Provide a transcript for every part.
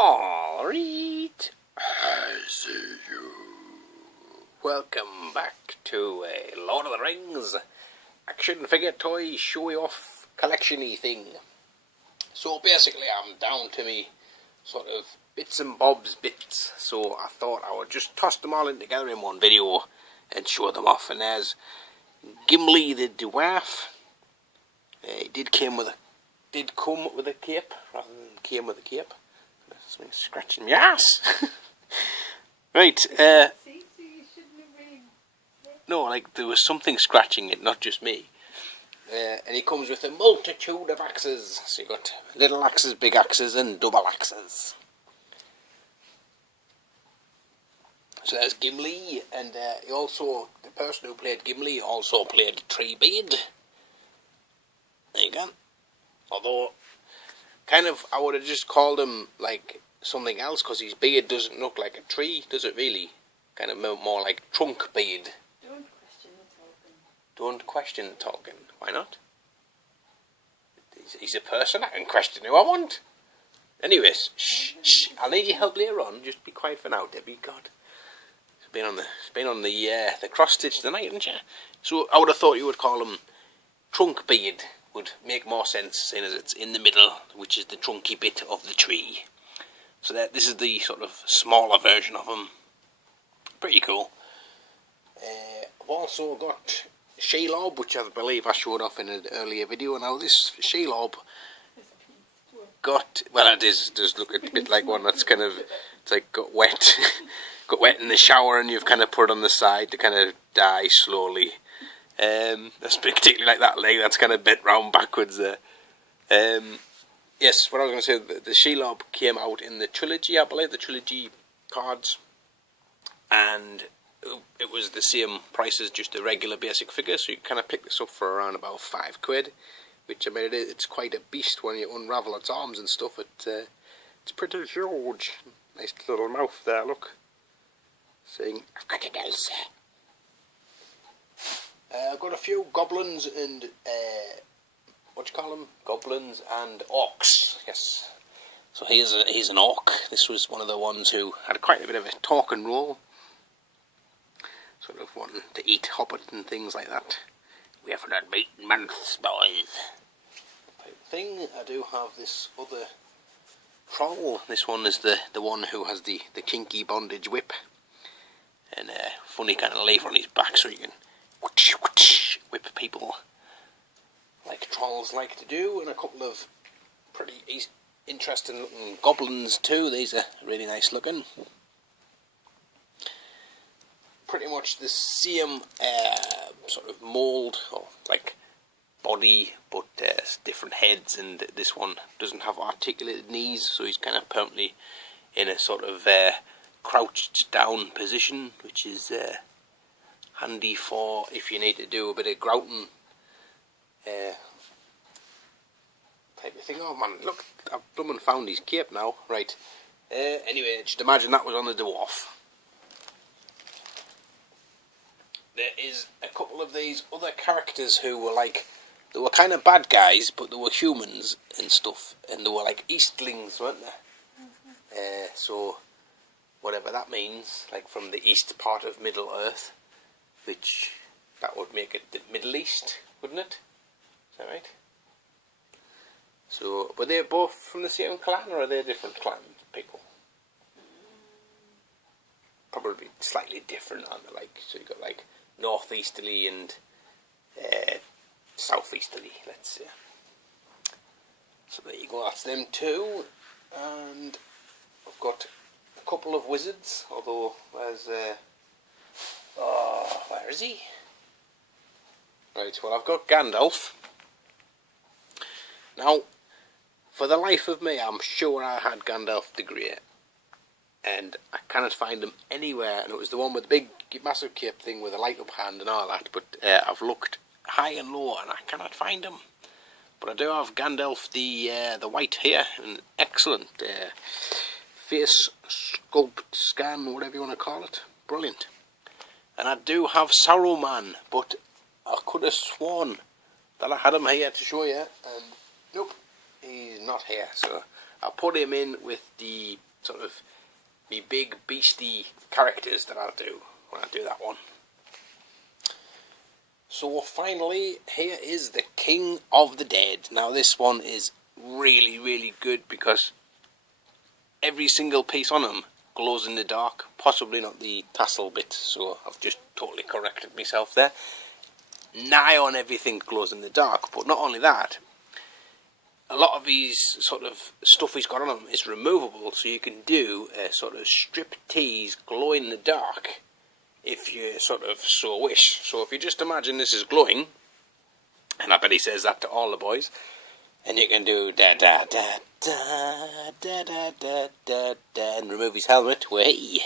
Alright, I see you. Welcome back to a Lord of the Rings action figure toy showy-off collection-y thing. So basically I'm down to me sort of bits and bobs bits, so I thought I would just toss them all in together in one video and show them off. And there's Gimli the dwarf. He did come with a cape rather than came with a cape. Something scratching my ass. Right, no, like there was something scratching it, not just me. And he comes with a multitude of axes. So you got little axes, big axes, and double axes. So there's Gimli, and he also, the person who played Gimli also played Treebeard. There you go. Although, kind of, I would have just called him like something else, because his beard doesn't look like a tree, does it really? Kind of more like trunk beard. Don't question the Tolkien. Don't question the Tolkien. Why not? He's a person. I can question who I want. Anyways, shh. I'll need your help later on. Just be quiet for now, Debbie. God, it's been on the cross stitch tonight, hasn't you? So I would have thought you would call him trunk beard. Would make more sense, seeing as it's in the middle, which is the trunky bit of the tree. So this is the sort of smaller version of him. Pretty cool. I've also got Shelob, which I believe I showed off in an earlier video. Now this Shelob got, well, it does look a bit like one that's kind of, it's like got wet in the shower, and you've kind of put it on the side to kind of die slowly. That's particularly like that leg that's kind of bent round backwards there. Yes, what I was going to say, the Shelob came out in the trilogy, I believe, the trilogy cards, and it was the same price as just a regular basic figure, so you kind of pick this up for around about £5, which, I mean, it's quite a beast when you unravel its arms and stuff. It's pretty huge. Nice little mouth there, look, saying, "I've got an Elsa." I've got a few goblins and, goblins and orcs, yes. So here's an orc. This was one of the ones who had quite a bit of a talk and roll. Sort of wanting to eat hobbit and things like that. We haven't had meat in months, boys. Type thing. I do have this other troll. This one is the one who has the kinky bondage whip. And a funny kind of lever on his back, so you can whip people like trolls like to do, and a couple of pretty interesting looking goblins too. These are really nice looking. Pretty much the same sort of mould, or like body, but different heads, and this one doesn't have articulated knees, so he's kind of permanently in a sort of crouched down position, which is handy for if you need to do a bit of grouting type of thing. Oh man, look, I've blooming found his cape now. Right, anyway, just imagine that was on the dwarf. There is a couple of these other characters who were like, they were kind of bad guys, but they were humans and stuff, and they were like Eastlings, weren't they? So whatever that means, like from the east part of Middle Earth, which that would make it the Middle East, wouldn't it? Is that right? So, were they both from the same clan, or are they different clan people? Probably slightly different, aren't they? Like, so you've got like northeasterly and southeasterly, let's say. So there you go, that's them two. And I've got a couple of wizards, although there's where is he? Right, well, I've got Gandalf. Now, for the life of me, I'm sure I had Gandalf the Grey, and I cannot find him anywhere. And it was the one with the big, massive cape thing with a light-up hand and all that. But I've looked high and low, and I cannot find him. But I do have Gandalf the white here, an excellent face sculpt scan, whatever you want to call it. Brilliant. And I do have Saruman, but I could have sworn that I had him here to show you, and nope, he's not here. So I put him in with the sort of me big beastie characters that I'll do when I do that one. So finally, here is the King of the Dead. Now this one is really, really good because every single piece on him glows in the dark. Possibly not the tassel bit, so I've just totally corrected myself there. Nigh on everything glows in the dark, but not only that, a lot of these sort of stuff he's got on him is removable, so you can do a sort of strip tease glow in the dark if you sort of so wish. So if you just imagine this is glowing, and I bet he says that to all the boys, and you can do da da da da da da da da da and remove his helmet, way,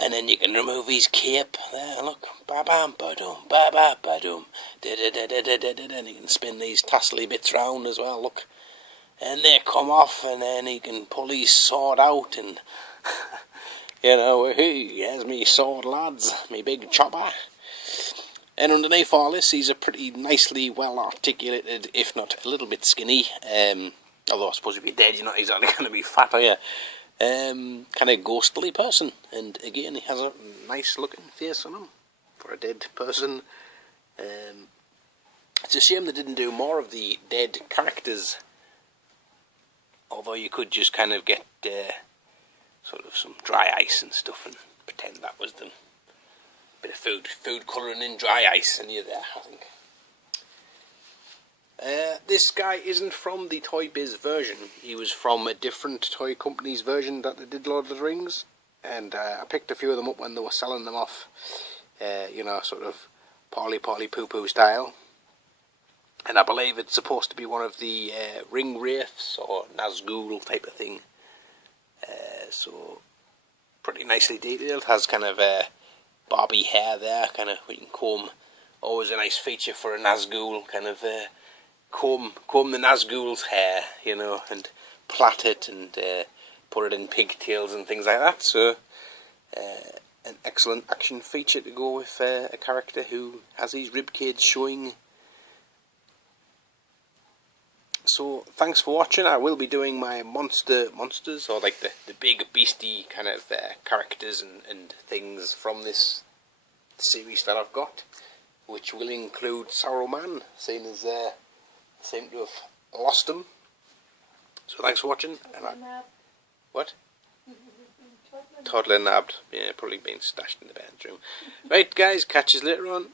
and then you can remove his cape. There, look, ba bam ba dum, ba ba ba dum, da da da da da da da, and you can spin these tassely bits round as well. Look, and they come off, and then he can pull his sword out, and you know, hey, here's me sword, lads, me big chopper. And underneath all this, he's a pretty nicely well articulated, if not a little bit skinny. Although I suppose if you're dead, you're not exactly going to be fat, are you? Kind of ghostly person, and again he has a nice looking face on him for a dead person. It's a shame they didn't do more of the dead characters, although you could just kind of get sort of some dry ice and stuff and pretend that was them. Bit of food colouring in dry ice and you're there, I think. This guy isn't from the Toy Biz version. He was from a different toy company's version that they did Lord of the Rings, and I picked a few of them up when they were selling them off, you know, sort of Polly Poo Poo style. And I believe it's supposed to be one of the ring wraiths or Nazgul type of thing. So pretty nicely detailed. Has kind of Barbie hair there, kind of we can comb. Always a nice feature for a Nazgul, kind of comb the Nazgul's hair, you know, and plait it and put it in pigtails and things like that. So an excellent action feature to go with a character who has his ribcage showing. So thanks for watching. I will be doing my monsters, or like the big beastie kind of characters and things from this series that I've got, which will include Saruman, seeing as seem to have lost him. So thanks for watching. And what? Toddler nabbed. Yeah, probably been stashed in the bedroom. Right guys, catch us later on.